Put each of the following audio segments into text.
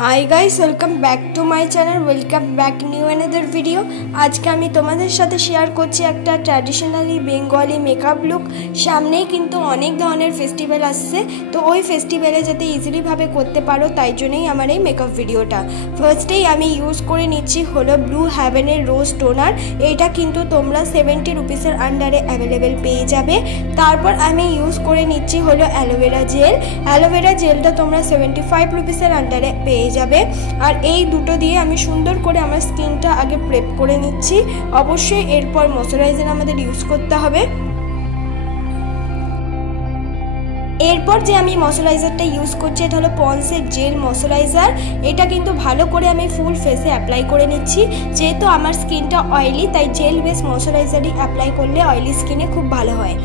Hi guys, welcome back to my channel, welcome back new another video. আজকে আমি তোমাদের সাথে শেয়ার করছি একটা ট্র্যাডিশনালি বেঙ্গলি মেকআপ লুক। সামনেই কিন্তু অনেক ধরনের ফেস্টিভ্যাল আসছে, তো ওই ফেস্টিভ্যালে যাতে ইজিলিভাবে করতে পারো তাই জন্যই আমার এই মেকআপ ভিডিওটা। ফার্স্টেই আমি ইউজ করে নিচ্ছি হলো ব্লু হ্যাভেনের রোজ টোনার। এইটা কিন্তু তোমরা 70 রুপিসের আন্ডারে অ্যাভেলেবেল পেয়ে যাবে। তারপর আমি ইউজ করে নিচ্ছি হলো অ্যালোভেরা জেল। অ্যালোভেরা জেলটা তোমরা 75 রুপিসের আন্ডারে পেয়ে যাবে। আর এই দুটো দিয়ে আমি সুন্দর করে আমার স্কিনটা আগে প্রেপ করে নিচ্ছি। অবশ্যই এরপর ময়শ্চারাইজার আমাদের ইউজ করতে হবে। এরপর যে আমি ময়শ্চারাইজারটা ইউজ করছি এটা হলো পন্ডসের জেল ময়শ্চারাইজার। এটা কিন্তু ভালো করে আমি ফুল ফেসে অ্যাপ্লাই করে নিচ্ছি। যেহেতু আমার স্কিনটা অয়েলি তাই জেল বেস ময়শ্চারাইজারই অ্যাপ্লাই করলে অয়েলি স্কিনে খুব ভালো হয়।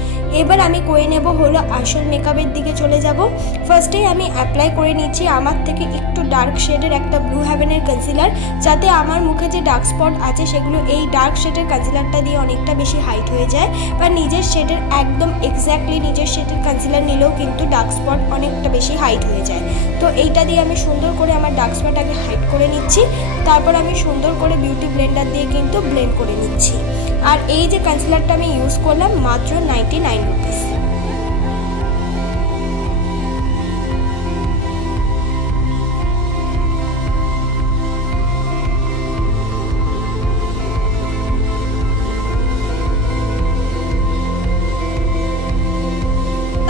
এবার আমি করে নেব হলো আসল মেকআপের দিকে চলে যাব। ফার্স্টেই আমি অ্যাপ্লাই করে নিচ্ছি আমার থেকে একটু ডার্ক শেডের একটা ব্লু হ্যাভেনের কনসিলার, যাতে আমার মুখে যে ডার্ক স্পট আছে সেগুলো এই ডার্ক শেডের কনসিলারটা দিয়ে অনেকটা বেশি হাইট হয়ে যায়। বা নিজের শেডের একদম এক্স্যাক্টলি নিজের শেডের কনসিলার নিলেও কিন্তু ডার্ক স্পট অনেকটা বেশি হাইট হয়ে যায়। তো এইটা দিয়ে আমি সুন্দর করে আমার ডার্ক স্পট আগে হাইট করে নিচ্ছি। তারপর আমি সুন্দর করে বিউটি ব্লেন্ডার দিয়ে কিন্তু ব্লেন্ড করে নিচ্ছি। আর এই যে কনসিলারটা আমি ইউজ করলাম মাত্র 99 রুপিস।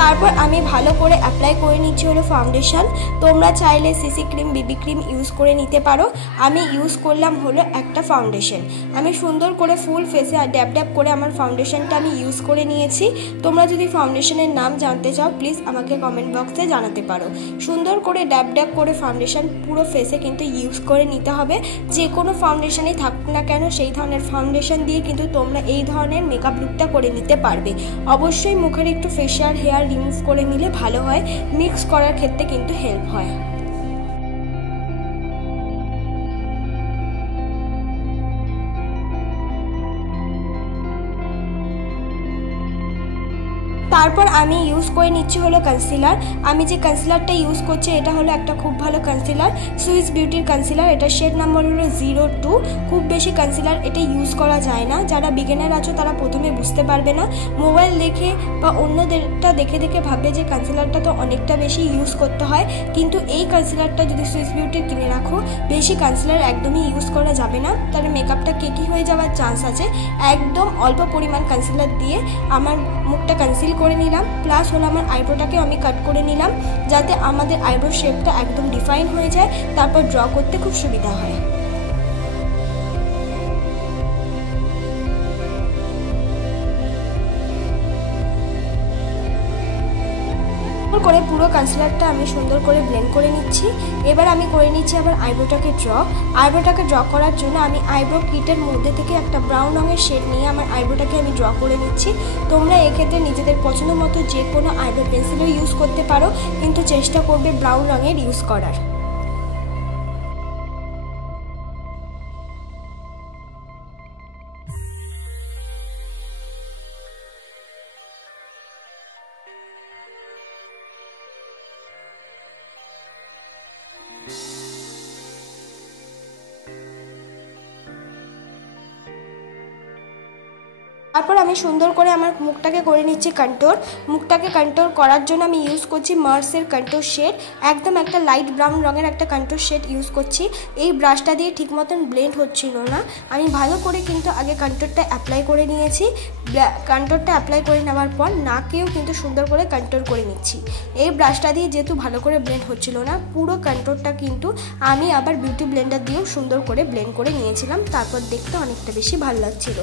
তারপর আমি ভালো করে অ্যাপ্লাই করে নিচ্ছি হলো ফাউন্ডেশন। তোমরা চাইলে সিসি ক্রিম বিবি ক্রিম ইউজ করে নিতে পারো। আমি ইউজ করলাম হলো একটা ফাউন্ডেশন। আমি সুন্দর করে ফুল ফেসে ড্যাব ড্যাব করে আমার ফাউন্ডেশনটা আমি ইউজ করে নিয়েছি। তোমরা যদি ফাউন্ডেশনের নাম জানতে চাও প্লিজ আমাকে কমেন্ট বক্সে জানাতে পারো। সুন্দর করে ড্যাব ড্যাব করে ফাউন্ডেশন পুরো ফেসে কিন্তু ইউজ করে নিতে হবে। যে কোনো ফাউন্ডেশনই থাকুক না কেন সেই ধরনের ফাউন্ডেশন দিয়ে কিন্তু তোমরা এই ধরনের মেকআপ লুকটা করে নিতে পারবে। অবশ্যই মুখের একটু ফেশিয়াল হেয়ার রিমুভ করে নিলে ভালো হয়, মিক্স করার ক্ষেত্রে কিন্তু হেল্প হয়। তারপর আমি ইউজ করে নিচ্ছি হলো কনসিলার। আমি যে কনসিলারটা ইউজ করছি এটা হলো একটা খুব ভালো কনসিলার, সুইস বিউটির কনসিলার। এটা শেড নাম্বার হলো 02। খুব বেশি কনসিলার এটা ইউজ করা যায় না। যারা বিগিনার আছো তারা প্রথমে বুঝতে পারবে না, মোবাইল দেখে বা অন্যদেরটা দেখে দেখে ভাববে যে কনসিলারটা তো অনেকটা বেশি ইউজ করতে হয়। কিন্তু এই কনসিলারটা যদি সুইস বিউটির কিনে রাখো, বেশি কনসিলার একদমই ইউজ করা যাবে না, তাহলে মেকআপটা কেকি হয়ে যাওয়ার চান্স আছে। একদম অল্প পরিমাণ কনসিলার দিয়ে আমার মুখটা কনসিল করে নিলাম, প্লাস হলো আমার আইব্রোটাকে আমি কাট করে নিলাম, যাতে আমাদের আইব্রো শেপটা একদম ডিফাইন হয়ে যায়। তারপর ড্র করতে খুব সুবিধা হয়। করে পুরো কনসিলারটা আমি সুন্দর করে ব্লেন্ড করে নিচ্ছি। এবার আমি করে নিচ্ছি আবার আইব্রোটাকে ড্র করার জন্য আমি আইব্রো কিটের মধ্যে থেকে একটা ব্রাউন রঙের শেড নিয়ে আমার আইব্রোটাকে আমি ড্র করে নিচ্ছি। তোমরা এক্ষেত্রে নিজেদের পছন্দ মতো যে কোনো আইব্রো পেন্সিলও ইউজ করতে পারো, কিন্তু চেষ্টা করবে ব্রাউন রঙের ইউজ করার। তারপর আমি সুন্দর করে আমার মুখটাকে করে নিচ্ছি কন্ট্যুর। মুখটাকে কন্ট্যুর করার জন্য আমি ইউজ করছি মার্সের কন্ট্যুর শেড। একদম একটা লাইট ব্রাউন রঙের একটা কন্ট্যুর শেড ইউজ করছি। এই ব্রাশটা দিয়ে ঠিক মতন ব্লেন্ড হচ্ছিল না। আমি ভালো করে কিন্তু আগে কন্ট্যুরটা অ্যাপ্লাই করে নিয়েছি। কন্ট্যুরটা অ্যাপ্লাই করে নেওয়ার পর নাকেও কিন্তু সুন্দর করে কন্ট্যুর করে নিচ্ছি। এই ব্রাশটা দিয়ে যেহেতু ভালো করে ব্লেন্ড হচ্ছিল না, পুরো কন্ট্যুরটা কিন্তু আমি আবার বিউটি ব্লেন্ডার দিয়েও সুন্দর করে ব্লেন্ড করে নিয়েছিলাম। তারপর দেখতে অনেকটা বেশি ভালো লাগছিল।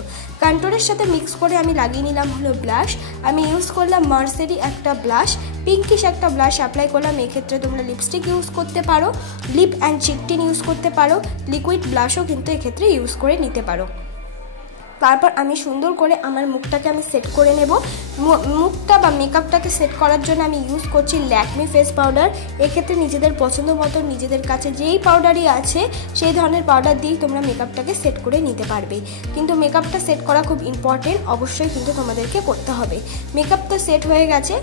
কন্ট্যুরের সাথে মিক্স করে আমি লাগিয়ে নিলাম হলো ব্লাশ। আমি ইউজ করলাম মার্সেরই একটা ব্লাশ, পিঙ্কিশ একটা ব্লাশ অ্যাপ্লাই করলাম। এক্ষেত্রে তোমরা লিপস্টিক ইউজ করতে পারো, lip and cheek tint use করতে পারো, লিকুইড ব্লাশও কিন্তু এক্ষেত্রে ইউজ করে নিতে পারো। তারপর আমি সুন্দর করে আমার মুখটাকে আমি সেট করে নেব। মুখটা বা মেকআপটাকে সেট করার জন্য আমি ইউজ করছি ল্যাকমি ফেস পাউডার। এক্ষেত্রে নিজেদের পছন্দ মতো নিজেদের কাছে যেই পাউডারই আছে সেই ধরনের পাউডার দিয়েই তোমরা মেকআপটাকে সেট করে নিতে পারবে। কিন্তু মেকআপটা সেট করা খুব ইম্পর্টেন্ট, অবশ্যই কিন্তু তোমাদেরকে করতে হবে। মেকআপটা সেট হয়ে গেছে,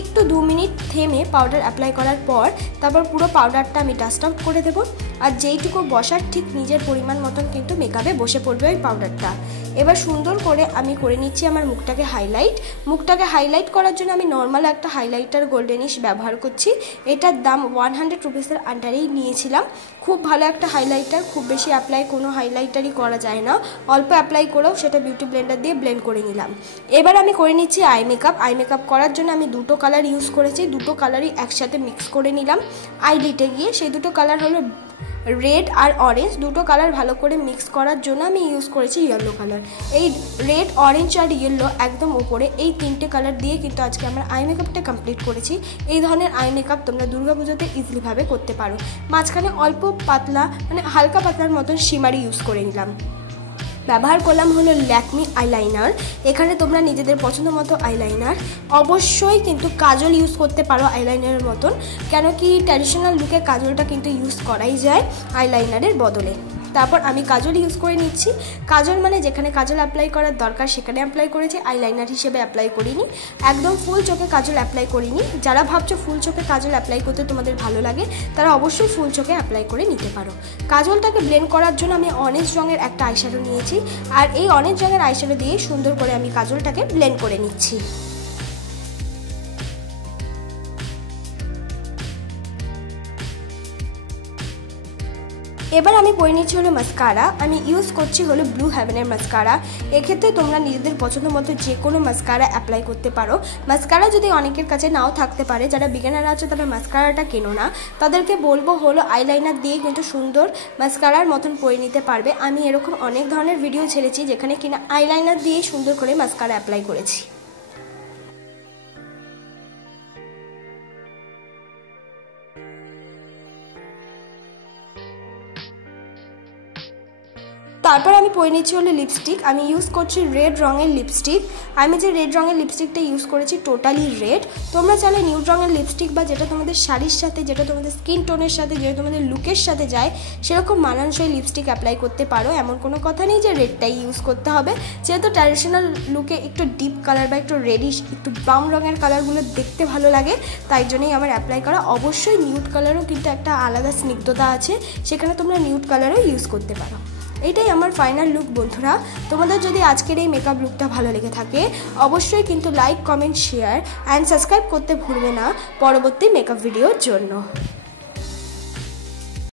একটু 2 মিনিট থেমে পাউডার অ্যাপ্লাই করার পর তারপর পুরো পাউডারটা আমি ডাস্ট আউট করে দেবো। আর যেইটুকু বসার ঠিক নিজের পরিমাণ মতন কিন্তু মেকআপে বসে পড়বে ওই পাউডারটা। এবার সুন্দর করে আমি করে নিচ্ছি আমার মুখটাকে হাইলাইট। মুখটাকে হাইলাইট করার জন্য আমি নর্মাল একটা হাইলাইটার গোল্ডেনিশ ব্যবহার করছি। এটার দাম 100 রুপিসের আন্ডারেই নিয়েছিলাম। খুব ভালো একটা হাইলাইটার, খুব বেশি অ্যাপ্লাই কোনো হাইলাইটারই করা যায় না, অল্প অ্যাপ্লাই করেও সেটা বিউটি ব্লেন্ডার দিয়ে ব্লেন্ড করে নিলাম। এবার আমি করে নিচ্ছি আই মেকআপ। আই মেকআপ করার জন্য আমি দুটো কালার ইউজ করেছি, দুটো কালারই একসাথে মিক্স করে নিলাম আইলিটে গিয়ে। সেই দুটো কালার হলো রেড আর অরেঞ্জ। দুটো কালার ভালো করে মিক্স করার জন্য আমি ইউজ করেছি ইয়েলো কালার। এই রেড, অরেঞ্জ আর ইয়েলো একদম ওপরে, এই 3টে কালার দিয়ে কিন্তু আজকে আমরা আই মেকআপটা কমপ্লিট করেছি। এই ধরনের আই মেকআপ তোমরা দুর্গাপুজোতে ইজিলিভাবে করতে পারো। মাঝখানে অল্প পাতলা মানে হালকা পাতলার মতন শিমারি ইউজ করে নিলাম। ব্যবহার করলাম হলো ল্যাকমি আইলাইনার। এখানে তোমরা নিজেদের পছন্দ মতো আইলাইনার, অবশ্যই কিন্তু কাজল ইউজ করতে পারো আইলাইনারের মতন, কেন কি ট্র্যাডিশনাল লুকে কাজলটা কিন্তু ইউজ করাই যায় আইলাইনারের বদলে। তারপর আমি কাজল ইউজ করে নিচ্ছি। কাজল মানে যেখানে কাজল অ্যাপ্লাই করার দরকার সেখানে অ্যাপ্লাই করেছি, আইলাইনার হিসেবে অ্যাপ্লাই করিনি। একদম ফুল চোখে কাজল অ্যাপ্লাই করিনি। যারা ভাবছো ফুল চোখে কাজল অ্যাপ্লাই করতে তোমাদের ভালো লাগে তারা অবশ্যই ফুল চোখে অ্যাপ্লাই করে নিতে পারো। কাজলটাকে ব্লেন্ড করার জন্য আমি অরেঞ্জ রঙের একটা আইশ্যাডো নিয়েছি, আর এই অরেঞ্জ রঙের আইশ্যাডো দিয়ে সুন্দর করে আমি কাজলটাকে ব্লেন্ড করে নিচ্ছি। এবার আমি পরে নিচ্ছি হলো মাস্কারা। আমি ইউজ করছি হলো ব্লু হেভেনের মাস্কারা। এক্ষেত্রে তোমরা নিজেদের পছন্দ মতো যে কোনো মাস্কারা অ্যাপ্লাই করতে পারো। মাস্কারা যদি অনেকের কাছে নাও থাকতে পারে, যারা বিগিনার আছে তারা মাস্কারাটা কেনো না, তাদেরকে বলবো হলো আইলাইনার দিয়ে কিন্তু সুন্দর মাস্কারার মতন পরে নিতে পারবে। আমি এরকম অনেক ধরনের ভিডিও ছেড়েছি যেখানে কিনা আইলাইনার দিয়ে সুন্দর করে মাস্কারা অ্যাপ্লাই করেছি। তারপর আমি পরে নিচ্ছি হলো লিপস্টিক। আমি ইউজ করছি রেড রঙের লিপস্টিক। আমি যে রেড রঙের লিপস্টিকটা ইউজ করেছি টোটালি রেড। তোমরা চাইলে নিউড রঙের লিপস্টিক বা যেটা তোমাদের শাড়ির সাথে, যেটা তোমাদের স্কিন টোনের সাথে, যেটা তোমাদের লুকের সাথে যায় সেরকম মানানসই লিপস্টিক অ্যাপ্লাই করতে পারো। এমন কোনো কথা নেই যে রেডটাই ইউজ করতে হবে। যেহেতু ট্র্যাডিশনাল লুকে একটু ডিপ কালার বা একটু রেডিশ, একটু ব্রাউন রঙের কালারগুলো দেখতে ভালো লাগে, তাই জন্যই আমার অ্যাপ্লাই করা। অবশ্যই নিউড কালারও কিন্তু একটা আলাদা স্নিগ্ধতা আছে, সেখানে তোমরা নিউড কালারও ইউজ করতে পারো। এইটাই আমার ফাইনাল লুক বন্ধুরা। তোমাদের যদি আজকের এই মেকআপ লুকটা ভালো লেগে থাকে অবশ্যই কিন্তু like, comment, share and subscribe করতে ভুলবে না পরবর্তী মেকআপ ভিডিওর জন্য।